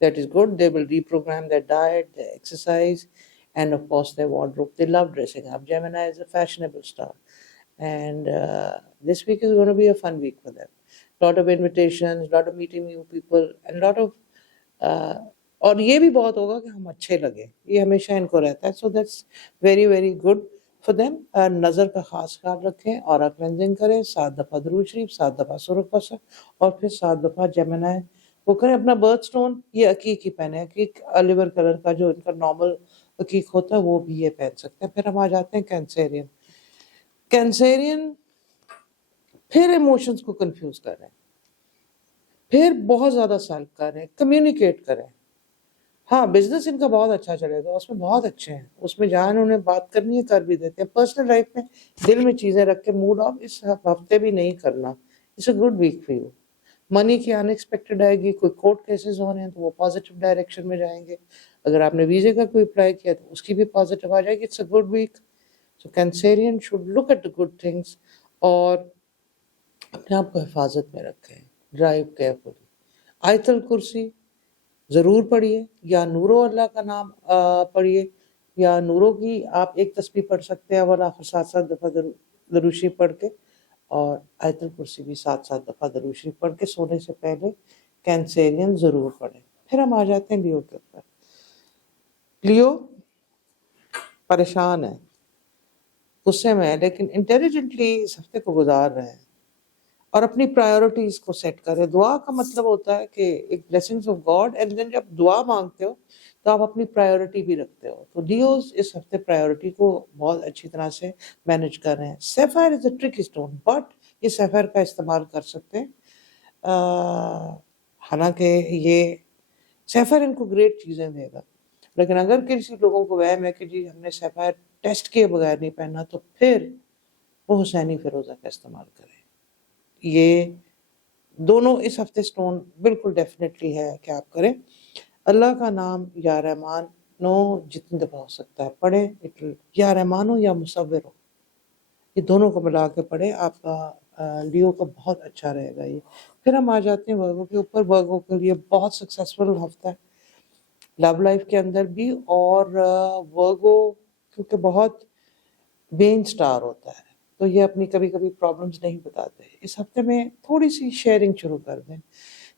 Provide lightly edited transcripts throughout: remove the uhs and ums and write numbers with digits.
That is good. They will reprogram their diet, their exercise, and of course their wardrobe. They love dressing up. Gemini is a fashionable star, and this week is going to be a fun week for them. Lot of invitations, lot of meeting new people, and lot of اور یہ بھی بہت ہوگا کہ ہم اچھے لگے, یہ ہمیشہ ان کو رہتا ہے. So that's very very good for them. نظر کا خاص خیال رکھیں, اور کلینزنگ کریں, 7 دفعہ درود شریف, 7 دفعہ سورہ کوثر, اور پھر 7 دفعہ جیمنائی وہ کریں. اپنا برتھ سٹون یہ عقیق ہی پہنے, عقیق لیور کلر کا جو ان کا نارمل عقیق ہوتا ہے وہ بھی یہ پہن سکتے ہیں. پھر ہم آ جاتے ہیں کینسیرین. کینسیرین پھر ایموشنز کو کنفیوز کر رہے ہیں, پھر بہت زیادہ سیلف کر رہے ہیں, کمیونیکیٹ کریں. ہاں بزنس ان کا بہت اچھا چلے گا, اس میں بہت اچھے ہیں, اس میں جہاں انہوں نے بات کرنی ہے کر بھی دیتے ہیں. پرسنل لائف میں دل میں چیزیں رکھ کے موڈ آف اس ہفتے بھی نہیں کرنا. It's a good week for you. Money کی ان ایکسپیکٹڈ آئے گی, کوئی کورٹ کیسز ہو رہے ہیں تو وہ پازیٹیو ڈائریکشن میں جائیں گے. اگر آپ نے ویزے کا کوئی اپلائی کیا تو اس کی بھی پازیٹیو آ جائے گی. It's a good week. So Cancerians should look at the good things, اور اپنے آپ کو حفاظت میں رکھیں. Drive carefully. آیت الکرسی ضرور پڑھیے, یا نورو اللہ کا نام پڑھیے, یا نورو کی آپ ایک تسبیح پڑھ سکتے ہیں اور آخر 7 دفعہ درود شریف پڑھ کے, اور آیت الکرسی بھی 7 دفعہ درود شریف پڑھ کے سونے سے پہلے کینسیرین ضرور پڑھیں. پھر ہم آ جاتے ہیں لیو کے اوپر. لیو پریشان ہے, غصے میں ہے, لیکن انٹیلیجنٹلی اس ہفتے کو گزار رہے ہیں, اور اپنی پرائیورٹیز کو سیٹ کریں. دعا کا مطلب ہوتا ہے کہ ایک blessings of God, and then جب دعا مانگتے ہو تو آپ اپنی پرائیورٹی بھی رکھتے ہو. تو لیوز اس ہفتے پرائیورٹی کو بہت اچھی طرح سے مینیج کر رہے ہیں. سیفائر از اے ٹرکی اسٹون, بٹ یہ سیفائر کا استعمال کر سکتے ہیں. حالانکہ یہ سیفائر ان کو گریٹ چیزیں دے گا, لیکن اگر کسی لوگوں کو وہم ہے کہ جی ہم نے سیفائر ٹیسٹ کیے بغیر نہیں پہننا, تو پھر وہ حسینی فیروزہ کا استعمال کریں. یہ دونوں اس ہفتے سٹون بالکل ڈیفینیٹلی ہے کہ آپ کریں. اللہ کا نام یا رحمان نو جتنی دفعہ ہو سکتا ہے پڑھیں. یا رحمان ہو یا مصور ہو, یہ دونوں کو ملا کے پڑھیں. آپ کا لیو کا بہت اچھا رہے گا یہ. پھر ہم آ جاتے ہیں ورگو کے اوپر. ورگو کے لیے بہت سکسیسفل ہفتہ ہے لو لائف کے اندر بھی, اور ورگو کیونکہ بہت بین سٹار ہوتا ہے تو یہ اپنی کبھی کبھی پرابلمز نہیں بتاتے. اس ہفتے میں تھوڑی سی شیئرنگ شروع کر دیں,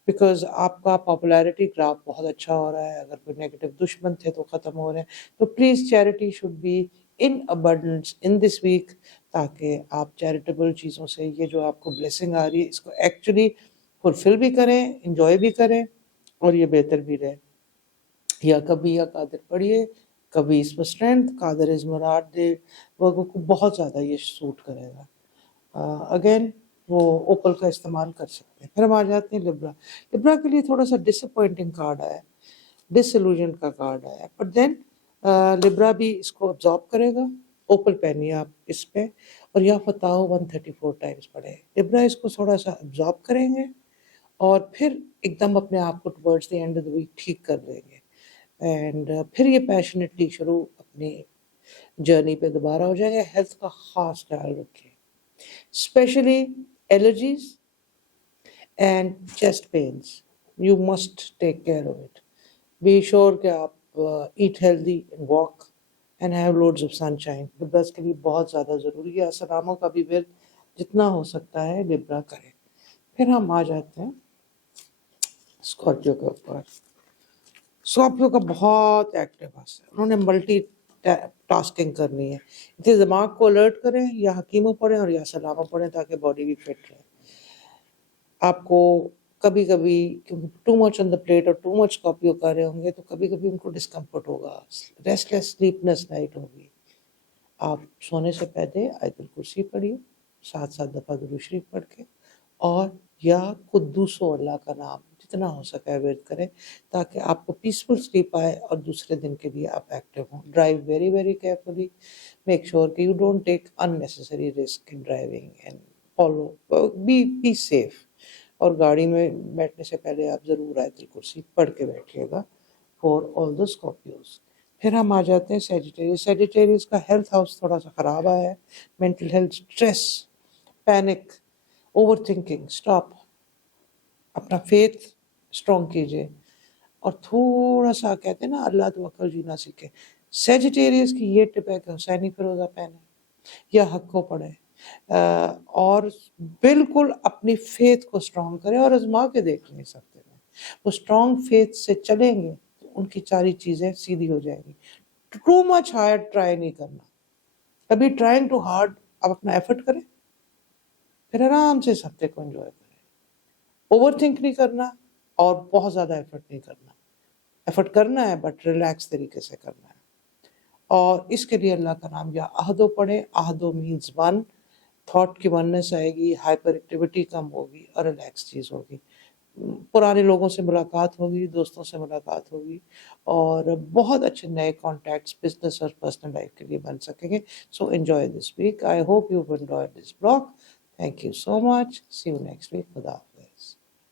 بیکاز آپ کا پاپولیرٹی گراف بہت اچھا ہو رہا ہے. اگر کوئی نیگیٹو دشمن تھے تو ختم ہو رہے ہیں. تو please charity should be in abundance in this week, تاکہ آپ چیریٹیبل چیزوں سے یہ جو آپ کو بلیسنگ آ رہی ہے اس کو ایکچولی فلفل بھی کریں, انجوائے بھی کریں, اور یہ بہتر بھی رہے. یا کبھی یا قادر پڑھیے, کبھی اس میں اسٹرینتھ. قادر از مراد دے ورگو کو بہت زیادہ یہ سوٹ کرے گا. اگین وہ اوپل کا استعمال کر سکتے ہیں. پھر ہم آ جاتے ہیں لبرا. لبرا کے لیے تھوڑا سا ڈس اپوائنٹنگ کارڈ آیا ہے, ڈس ایلوژن کا کارڈ آیا ہے, بٹ دین لبرا بھی اس کو ابزارب کرے گا. اوپل پہنیے آپ اس پہ, اور یا فتح 134 ٹائمز پڑھے. لبرا اس کو تھوڑا سا ابزارب کریں گے, اور پھر ایک دم اپنے آپ کو towards the end of the week ٹھیک کر دیں گے. اینڈ پھر یہ پیشنیٹلی شروع اپنی جرنی پہ دوبارہ ہو جائیں گے. ہیلتھ کا خاص خیال رکھیں, specially allergies and chest pains. You must take care of it. Be sure کہ آپ eat healthy and walk and have loads of sunshine. Libra کے لیے بہت زیادہ ضروری ہے. سلاموں کا بھی ورد جتنا ہو سکتا ہے لبرا کریں. پھر ہم آ جاتے ہیں اسکارپیو کے اوپر. اسکارپیو کا بہت ایکٹیو ہے, انہوں نے ملٹی ٹاسکنگ کرنی ہے. اس دماغ کو الرٹ کریں, یا حکیموں پڑھیں اور یا سلاموں پڑھیں, تاکہ باڈی بھی فٹ رہے. آپ کو کبھی کبھی کیونکہ too much on the plate اور ٹو مچ اسکارپیو کر رہے ہوں گے, تو کبھی کبھی ان کو ڈسکمفرٹ ہوگا, ریسٹ لیس سلیپنس نائٹ ہوگی. آپ سونے سے پہلے آیت الکرسی پڑھیے, 7 دفعہ درود شریف پڑھ کے, اور یا قدوس و اللہ کا نام جتنا ہو سکے ورد کریں, تاکہ آپ کو پیسفل سلیپ آئے اور دوسرے دن کے لیے آپ ایکٹیو ہوں. Drive very very carefully. Make sure کہ you don't take unnecessary risk in driving, and follow be safe. اور گاڑی میں بیٹھنے سے پہلے آپ ضرور آیت الکرسی پڑھ کے بیٹھیے گا فار آل دا اسکارپیوز. پھر ہم آ جاتے ہیں سیجیٹیریس. سیجیٹیریس کا ہیلتھ ہاؤس تھوڑا سا خراب آیا ہے. Mental health, stress, panic, over thinking. Stop, اپنا فیتھ اسٹرانگ کیجیے, اور تھوڑا سا کہتے ہیں نا اللہ توکل جینا سیکھے. سیجیٹیریس کی یہ ٹپ ہے کہ حسینی فیروزہ پہنے یا حق کو پڑھے اور بالکل اپنی فیتھ کو اسٹرانگ کریں اور آزما کے دیکھ لیں اس ہفتے میں. وہ اسٹرانگ فیتھ سے چلیں گے تو ان کی ساری چیزیں سیدھی ہو جائیں گی. ٹو مچ ہارڈ ٹرائی نہیں کرنا. کبھی ٹرائنگ ٹو ہارڈ آپ اپنا ایفرٹ کریں پھر آرام سے اس ہفتے کو انجوائے کریں. اوور تھنک نہیں کرنا اور بہت زیادہ ایفرٹ نہیں کرنا. ایفرٹ کرنا ہے بٹ ریلیکس طریقے سے کرنا ہے. اور اس کے لیے اللہ کا نام یا احدو پڑھیں. احدو مینز ون. تھاٹ کی وننس آئے گی, ہائپر ایکٹیویٹی کم ہوگی اور ریلیکس چیز ہوگی. پرانے لوگوں سے ملاقات ہوگی, دوستوں سے ملاقات ہوگی اور بہت اچھے نئے کانٹیکٹس بزنس اور پرسنل لائف کے لیے بن سکیں گے. So enjoy this week. I hope you enjoy this blog. Thank you so much. See you next week. خدا حافظ.